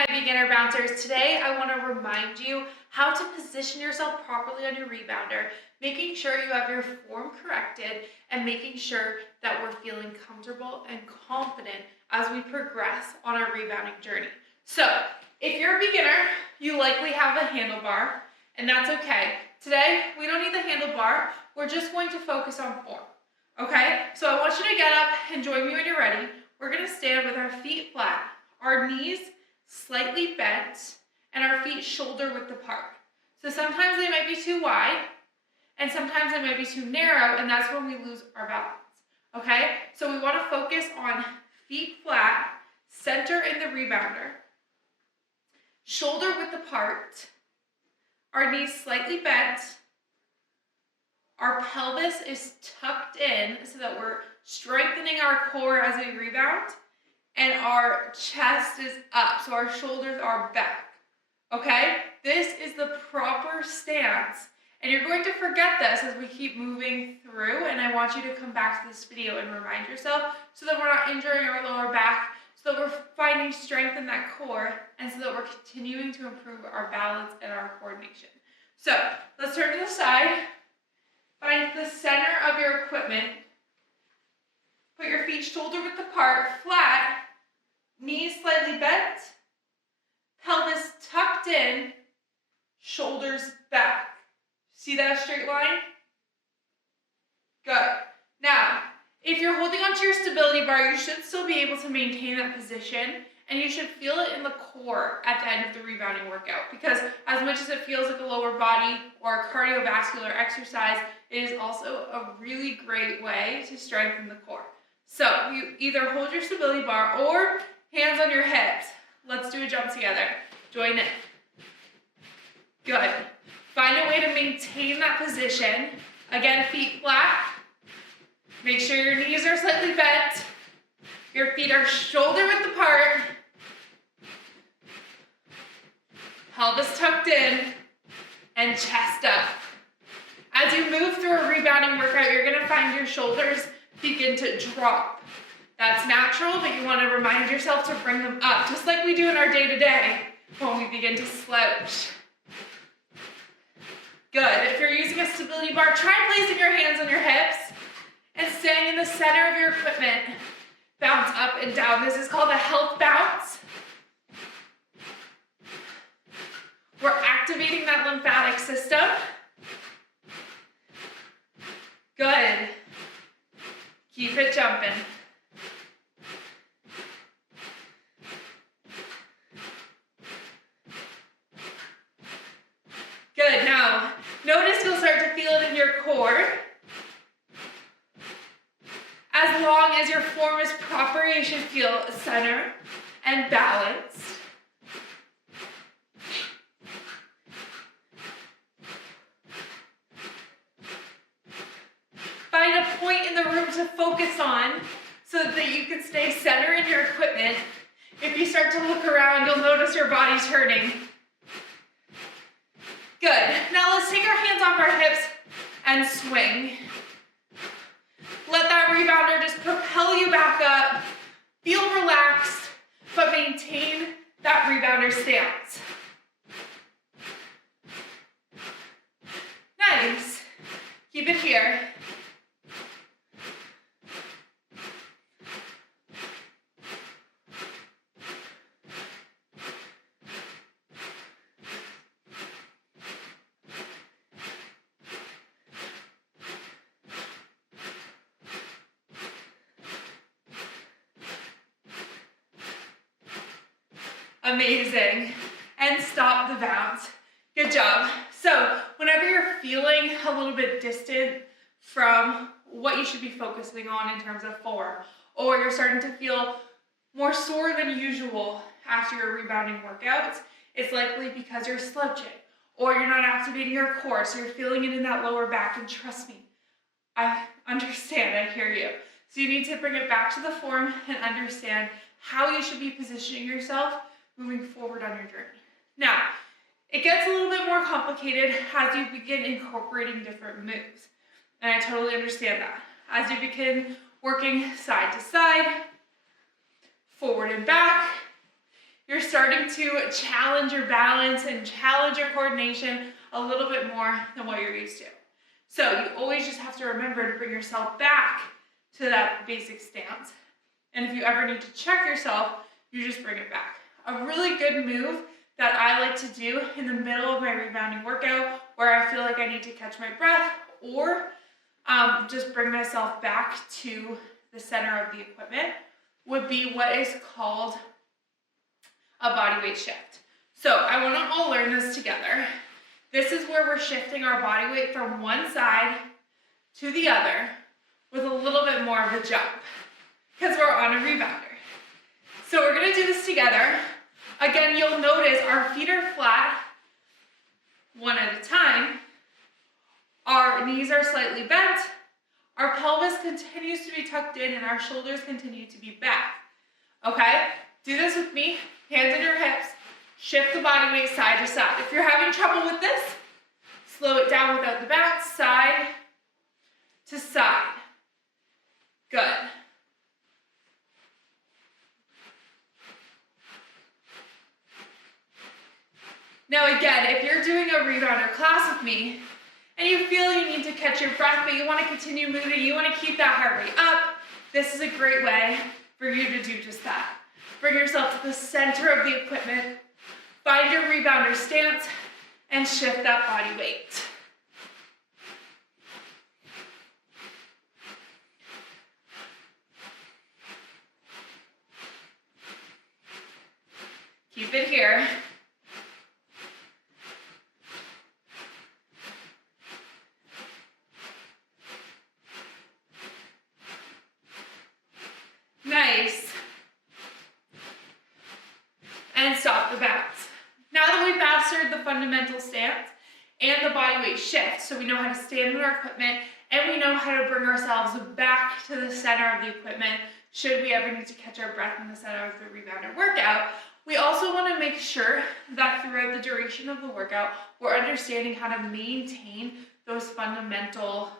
my beginner bouncers. Today I want to remind you how to position yourself properly on your rebounder, making sure you have your form corrected and making sure that we're feeling comfortable and confident as we progress on our rebounding journey. So if you're a beginner, you likely have a handlebar, and that's okay. Today we don't need the handlebar, we're just going to focus on form. Okay, so I want you to get up and join me when you're ready. We're going to stand with our feet flat, our knees slightly bent, and our feet shoulder width apart. So sometimes they might be too wide, and sometimes they might be too narrow, and that's when we lose our balance. Okay, so we want to focus on feet flat, center in the rebounder, shoulder width apart, our knees slightly bent, our pelvis is tucked in so that we're strengthening our core as we rebound, and our chest is up, so our shoulders are back. Okay? This is the proper stance, and you're going to forget this as we keep moving through, and I want you to come back to this video and remind yourself so that we're not injuring our lower back, so that we're finding strength in that core, and so that we're continuing to improve our balance and our coordination. So, let's turn to the side. Find the center of your equipment. Put your feet shoulder width apart, flat, knees slightly bent, pelvis tucked in, shoulders back. See that straight line? Good. Now, if you're holding onto your stability bar, you should still be able to maintain that position, and you should feel it in the core at the end of the rebounding workout, because as much as it feels like a lower body or a cardiovascular exercise, it is also a really great way to strengthen the core. So you either hold your stability bar or hands on your hips. Let's do a jump together. Join in. Good. Find a way to maintain that position. Again, feet flat. Make sure your knees are slightly bent. Your feet are shoulder width apart. Pelvis tucked in and chest up. As you move through a rebounding workout, you're going to find your shoulders begin to drop. That's natural, but you want to remind yourself to bring them up, just like we do in our day-to-day when we begin to slouch. Good. If you're using a stability bar, try placing your hands on your hips and staying in the center of your equipment. Bounce up and down. This is called a health bounce. We're activating that lymphatic system. Good. Keep it jumping. Good. Now, notice you'll start to feel it in your core. As long as your form is proper, you should feel center and balanced. Find a point in the room to focus on so that you can stay center in your equipment. If you start to look around, you'll notice your body's turning. Good. Now let's take our hands off our hips and swing. Let that rebounder just propel you back up. Feel relaxed, but maintain that rebounder stance. Nice. Keep it here. Amazing. And stop the bounce. Good job. So whenever you're feeling a little bit distant from what you should be focusing on in terms of form, or you're starting to feel more sore than usual after your rebounding workouts, it's likely because you're slouching or you're not activating your core, so you're feeling it in that lower back. And trust me, I understand, I hear you. So you need to bring it back to the form and understand how you should be positioning yourself moving forward on your journey. Now, it gets a little bit more complicated as you begin incorporating different moves. And I totally understand that. As you begin working side to side, forward and back, you're starting to challenge your balance and challenge your coordination a little bit more than what you're used to. So you always just have to remember to bring yourself back to that basic stance. And if you ever need to check yourself, you just bring it back. A really good move that I like to do in the middle of my rebounding workout, where I feel like I need to catch my breath or just bring myself back to the center of the equipment, would be what is called a body weight shift. So I want to all learn this together. This is where we're shifting our body weight from one side to the other with a little bit more of a jump, because we're on a rebounder. So we're going to do this together. Again, you'll notice our feet are flat, one at a time. Our knees are slightly bent. Our pelvis continues to be tucked in and our shoulders continue to be back. Okay? Do this with me. Hands on your hips. Shift the body weight side to side. If you're having trouble with this, slow it down without the bounce, side to side. Good. Now again, if you're doing a rebounder class with me and you feel you need to catch your breath, but you want to continue moving, you want to keep that heart rate up, this is a great way for you to do just that. Bring yourself to the center of the equipment, find your rebounder stance, and shift that body weight. Keep it here. Nice. And stop the bounce. Now that we've mastered the fundamental stance and the body weight shift, so we know how to stand in our equipment and we know how to bring ourselves back to the center of the equipment should we ever need to catch our breath in the center of the rebounder workout, we also want to make sure that throughout the duration of the workout, we're understanding how to maintain those fundamental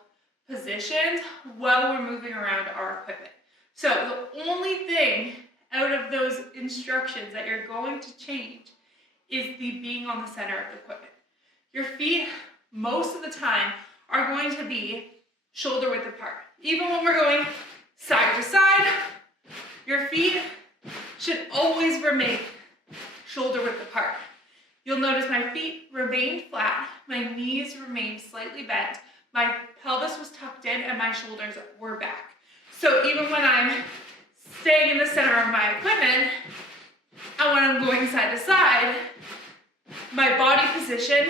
positions while we're moving around our equipment. So the only thing out of those instructions that you're going to change is the being on the center of the equipment. Your feet, most of the time, are going to be shoulder width apart. Even when we're going side to side, your feet should always remain shoulder width apart. You'll notice my feet remained flat, my knees remained slightly bent, my pelvis was tucked in, and my shoulders were back. So even when I'm staying in the center of my equipment, and when I'm going side to side, my body position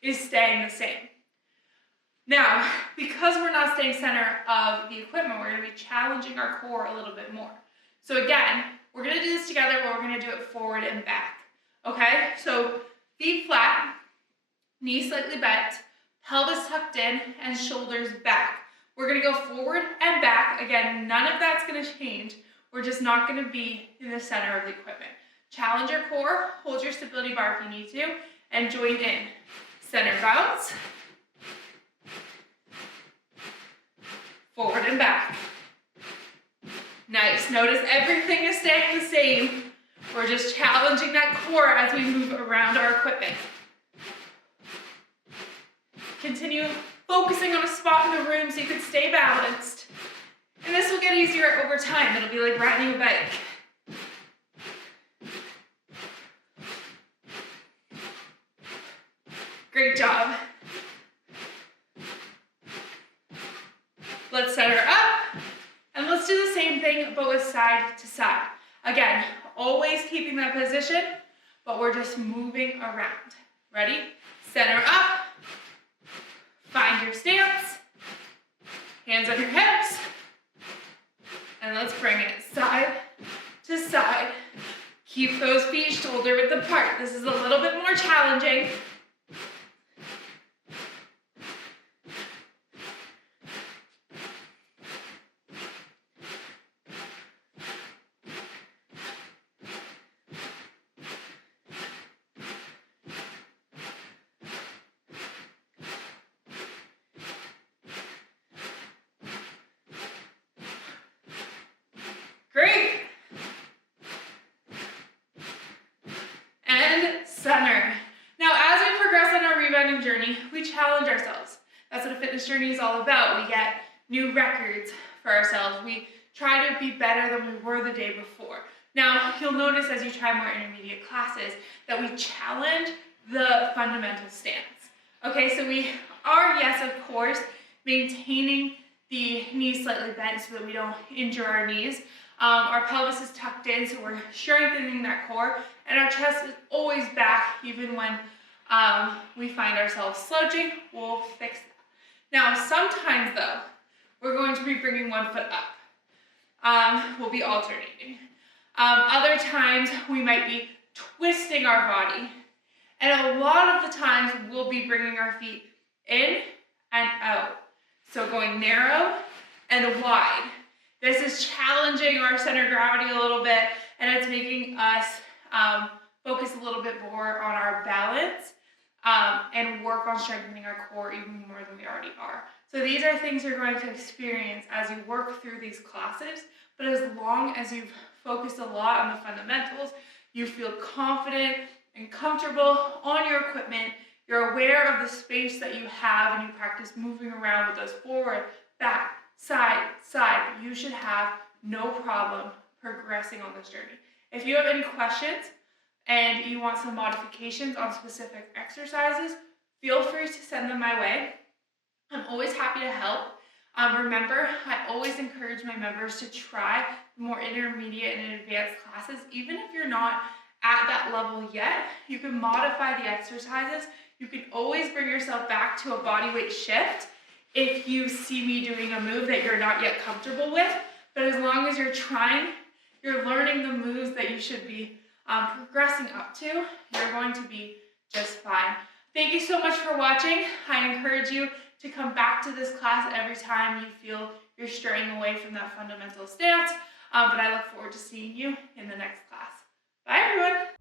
is staying the same. Now, because we're not staying center of the equipment, we're going to be challenging our core a little bit more. So again, we're going to do this together, but we're going to do it forward and back. Okay? So feet flat, knees slightly bent, pelvis tucked in, and shoulders back. We're going to go forward and back. Again, none of that's going to change. We're just not going to be in the center of the equipment. Challenge your core, hold your stability bar if you need to, and join in. Center bounce. Forward and back. Nice. Notice everything is staying the same. We're just challenging that core as we move around our equipment. Continue focusing on a spot in the room so you can stay balanced. And this will get easier over time. It'll be like riding a bike. Great job. Let's set her up. And let's do the same thing, but with side to side. Again, always keeping that position, but we're just moving around. Ready? Center up. Find your stance. Hands on your hips. And let's bring it side to side. Keep those feet shoulder width apart. This is a little bit more challenging. challenge ourselves. That's what a fitness journey is all about. We get new records for ourselves. We try to be better than we were the day before. Now, you'll notice as you try more intermediate classes that we challenge the fundamental stance. Okay, so we are, yes, of course, maintaining the knees slightly bent so that we don't injure our knees. Our pelvis is tucked in, so we're strengthening that core, and our chest is always back, even when we find ourselves slouching. We'll fix that. Now, sometimes though, we're going to be bringing one foot up. We'll be alternating. Other times, we might be twisting our body. And a lot of the times, we'll be bringing our feet in and out. So going narrow and wide. This is challenging our center of gravity a little bit, and it's making us focus a little bit more on our balance and work on strengthening our core even more than we already are. So these are things you're going to experience as you work through these classes, but as long as you've focused a lot on the fundamentals, you feel confident and comfortable on your equipment, you're aware of the space that you have, and you practice moving around with those forward, back, side, side, you should have no problem progressing on this journey. If you have any questions and you want some modifications on specific exercises, feel free to send them my way. I'm always happy to help. Remember, I always encourage my members to try more intermediate and advanced classes. Even if you're not at that level yet, you can modify the exercises. You can always bring yourself back to a body weight shift if you see me doing a move that you're not yet comfortable with. But as long as you're trying, you're learning the moves that you should be progressing up to, you're going to be just fine. Thank you so much for watching. I encourage you to come back to this class every time you feel you're straying away from that fundamental stance. But I look forward to seeing you in the next class. Bye, everyone.